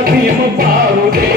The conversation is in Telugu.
ప్రియము పావుడే